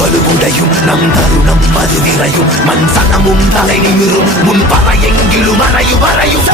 வலுவுடையும் நம் தருணம் அது விரையும் மண் சனமும் தலை நிமிரும் முன் பறையெங்கிலும் அறையும்